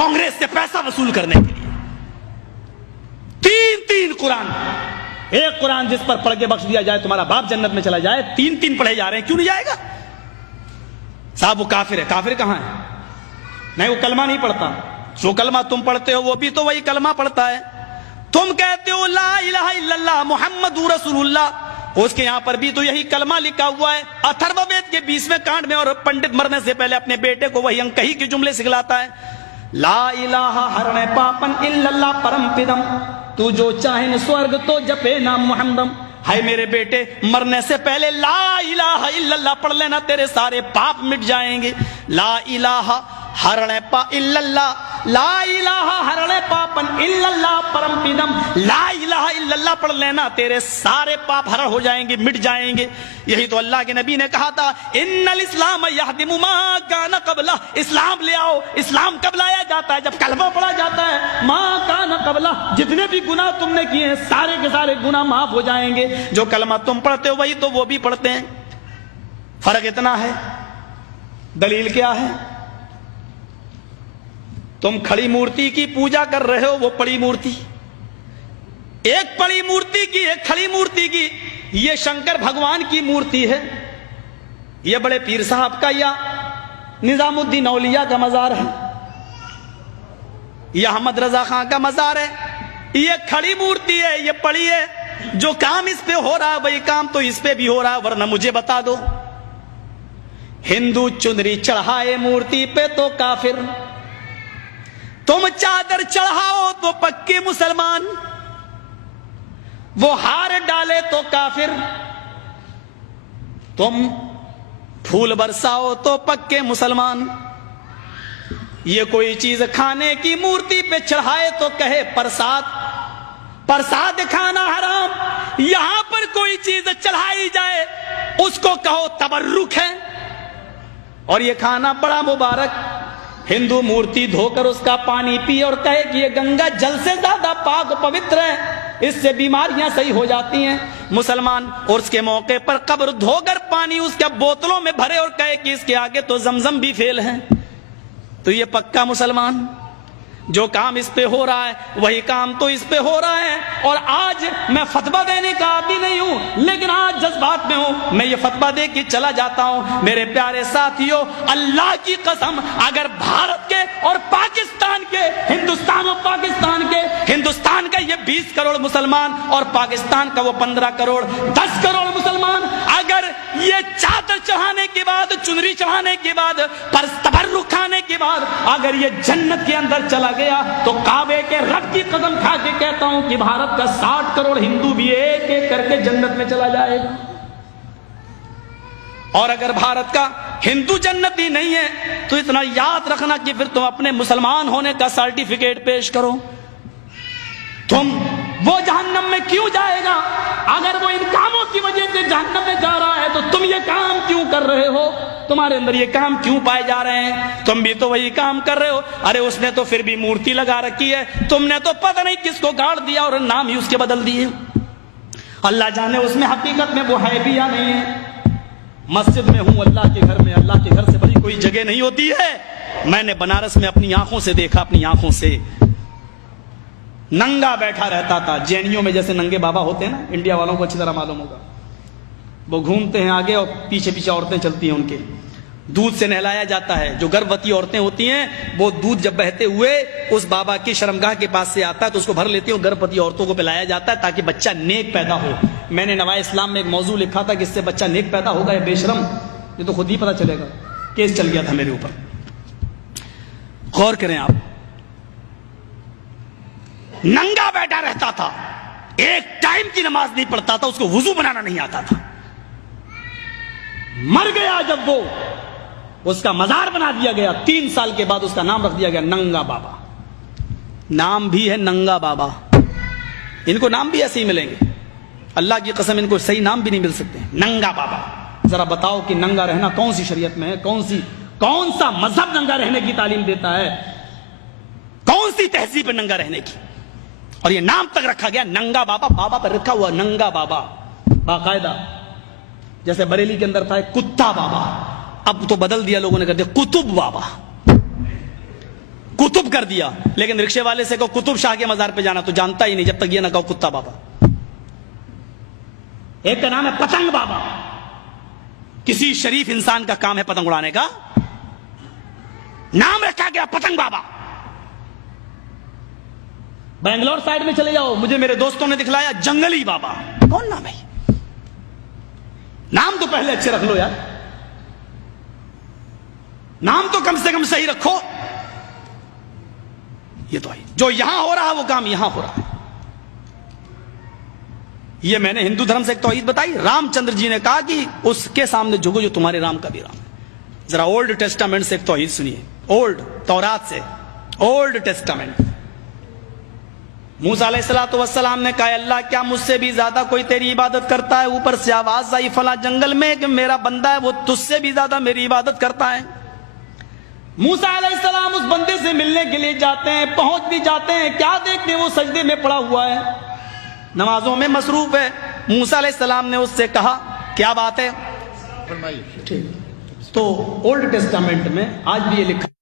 कांग्रेस से पैसा वसूल करने के लिए। तीन कुरान, एक कुरान जिस पर पढ़ के बख्श दिया जाए तुम्हारा बाप जन्नत में चला जाए, तीन पढ़े जा रहे हैं, क्यों नहीं जाएगा? साहब वो काफिर है। काफिर कहां है? नहीं, वो कलमा नहीं पढ़ता। जो कलमा तुम पढ़ते हो वो भी तो वही कलमा पढ़ता है। तुम कहते हो ला इलाहा इल्लल्लाह मुहम्मदुर रसूलुल्लाह, उसके यहां पर भी तो यही कलमा लिखा हुआ है। अथर्ववेद के 20वें कांड में, और पंडित मरने से पहले अपने बेटे को वही अंक ही के जुमले सिखलाता है, ला इलाहा हरणे पापन इल्लल्लाह परम पिदम, तू जो चाहे स्वर्ग तो जपे नाम मुहम्मदम। हाय मेरे बेटे, मरने से पहले ला इलाहा इल्लल्लाह पढ़ लेना, तेरे सारे पाप मिट जाएंगे। ला इलाहा हरणे पा इल्लल्लाह, ला इलाहा हरणे पापन इल्लल्लाह परम पिदम, ला इलाहा इल्लल्लाह पढ़ लेना, तेरे सारे पाप हरण हो जाएंगे, मिट जाएंगे। यही तो अल्लाह के नबी ने कहा था, इन्नल इस्लाम यहदिमु मा कान क़ब्ला, इस्लाम ले आओ। इस्लाम कब लाया जाता है? जब कलमा पढ़ा जाता है। मा कान क़ब्ला, जितने भी गुनाह तुमने किए हैं सारे के सारे गुनाह माफ हो जाएंगे। जो कलमा तुम पढ़ते हो वही तो वो भी पढ़ते हैं। फर्क इतना है। दलील क्या है? तुम खड़ी मूर्ति की पूजा कर रहे हो, वो पड़ी मूर्ति। एक पड़ी मूर्ति की, एक खड़ी मूर्ति की। ये शंकर भगवान की मूर्ति है, ये बड़े पीर साहब का या निजामुद्दीन औलिया का मजार है, ये अहमद रजा खां का मजार है। ये खड़ी मूर्ति है, ये पड़ी है। जो काम इस पे हो रहा है वही काम तो इस पे भी हो रहा है। वरना मुझे बता दो, हिंदू चुनरी चढ़ाए मूर्ति पे तो काफिर, तुम चादर चढ़ाओ तो पक्के मुसलमान, वो हार डाले तो काफिर, तुम फूल बरसाओ तो पक्के मुसलमान। ये कोई चीज खाने की मूर्ति पे चढ़ाए तो कहे प्रसाद, प्रसाद खाना हराम। यहां पर कोई चीज चढ़ाई जाए उसको कहो तबर्रुक है, और ये खाना बड़ा मुबारक। हिंदू मूर्ति धोकर उसका पानी पिए और कहे कि ये गंगा जल से ज्यादा पाक पवित्र है, इससे बीमारियां सही हो जाती हैं। मुसलमान और उसके मौके पर कब्र धोकर पानी उसके बोतलों में भरे और कहे कि इसके आगे तो जमजम भी फेल है, तो ये पक्का मुसलमान। जो काम इस पे हो रहा है वही काम तो इस पे हो रहा है। और आज मैं फतवा देने का आदी नहीं हूं, लेकिन आज जज्बात में हूं, मैं ये फतवा दे के चला जाता हूं। मेरे प्यारे साथियों, अल्लाह की कसम, अगर भारत के और पाकिस्तान के, हिंदुस्तान और पाकिस्तान के, हिंदुस्तान का ये 20 करोड़ मुसलमान और पाकिस्तान का वो 15 करोड़ 10 करोड़ मुसलमान, अगर ये चादर चढ़ाने के बाद, चुनरी चढ़ाने के बाद, तबर्रुक खाने के बाद अगर ये जन्नत के अंदर चला गया, तो काबे के रब की कसम खा के कहता हूं कि भारत का 60 करोड़ हिंदू भी एक एक करके जन्नत में चला जाएगा। और अगर भारत का हिंदू जन्नती नहीं है तो इतना याद रखना कि फिर तुम अपने मुसलमान होने का सर्टिफिकेट पेश करो। तुम वो जहन्नम में क्यों जाएगा? अगर वो इन कामों की वजह से जहन्नम में जा रहा है तो तुम ये काम क्यों कर रहे हो? तुम्हारे अंदर ये काम क्यों पाए जा रहे हैं? तुम भी तो वही काम कर रहे हो। अरे उसने तो फिर भी मूर्ति लगा रखी है, तुमने तो पता नहीं किसको गाड़ दिया और नाम ही उसके बदल दिए। अल्लाह जाने उसमें हकीकत में वो है भी या नहीं है। मस्जिद में हूं, अल्लाह के घर में, अल्लाह के घर से बड़ी कोई जगह नहीं होती है। मैंने बनारस में अपनी आंखों से देखा, अपनी आंखों से। नंगा बैठा रहता था, जैनियों में जैसे नंगे बाबा होते हैं ना, इंडिया वालों को अच्छी तरह मालूम होगा। वो घूमते हैं आगे और पीछे पीछे औरतें चलती हैं उनके। दूध से नहलाया जाता है। जो गर्भवती औरतें होती हैं वो दूध जब बहते हुए उस बाबा की शर्मगाह के पास से आता है तो उसको भर लेती हैं और गर्भवती औरतों को पिलाया जाता है ताकि बच्चा नेक पैदा हो। मैंने नवाए इस्लाम में एक मौजू लिखा था कि इससे बच्चा नेक पैदा होगा या बेशरम, ये तो खुद ही पता चलेगा। केस चल गया था मेरे ऊपर। गौर करें आप, नंगा बैठा रहता था, एक टाइम की नमाज नहीं पढ़ता था, उसको वुजू बनाना नहीं आता था। मर गया जब वो, उसका मजार बना दिया गया। 3 साल के बाद उसका नाम रख दिया गया नंगा बाबा। नाम भी है नंगा बाबा। इनको नाम भी ऐसे ही मिलेंगे, अल्लाह की कसम इनको सही नाम भी नहीं मिल सकते। नंगा बाबा। जरा बताओ कि नंगा रहना कौन सी शरीयत में है? कौन सा मजहब नंगा रहने की तालीम देता है? कौन सी तहजीब है नंगा रहने की? और ये नाम तक रखा गया नंगा बाबा। बाबा पर रखा हुआ नंगा बाबा बाकायदा। जैसे बरेली के अंदर था एक कुत्ता बाबा, अब तो बदल दिया लोगों ने, कर दिया कुतुब बाबा। कुतुब چپ کر دیا. لیکن رکشے والے سے کہو قطب شاہ کے مزار پہ جانا تو جانتا ہی نہیں جب تک یہ نہ کہو کتا بابا. ایک کا نام ہے پتنگ بابا. کسی شریف انسان کا کام ہے پتنگ اڑانے کا؟ نام رکھا گیا پتنگ بابا. بنگلور سائڈ میں چلے جاؤ, مجھے میرے دوستوں نے دکھلایا جنگلی بابا. کون نام ہے؟ نام تو پہلے اچھے رکھ لو یار, نام تو کم سے کم صحیح رکھو. یہ تو جو یہاں ہو رہا ہے وہ کام یہاں ہو رہا ہے. یہ میں نے ہندو دھرم سے ایک توحید بتائی. رام چندر جی نے کہا کہ اس کے سامنے جھکو جو تمہارے رام کا بھی رام ہے. ذرا اولڈ ٹیسٹامنٹ سے ایک توحید سنیے, اولڈ تورات سے, اولڈ ٹیسٹامنٹ. موسیٰ علیہ الصلوۃ والسلام نے کہا اللہ کیا مجھ سے بھی زیادہ کوئی تیری عبادت کرتا ہے؟ اوپر سے آواز آئی فلاں جنگل میں کہ میرا بندہ ہے وہ تجھ سے بھی زیادہ میری عبادت کرتا ہے. موسیٰ علیہ السلام اس بندے سے ملنے کے لیے جاتے ہیں, پہنچ بھی جاتے ہیں, کیا دیکھتے وہ سجدے میں پڑا ہوا ہے, نمازوں میں مصروف ہے. موسیٰ علیہ السلام نے اس سے کہا کیا بات ہے؟ تو اولڈ ٹیسٹامنٹ میں آج بھی یہ لکھا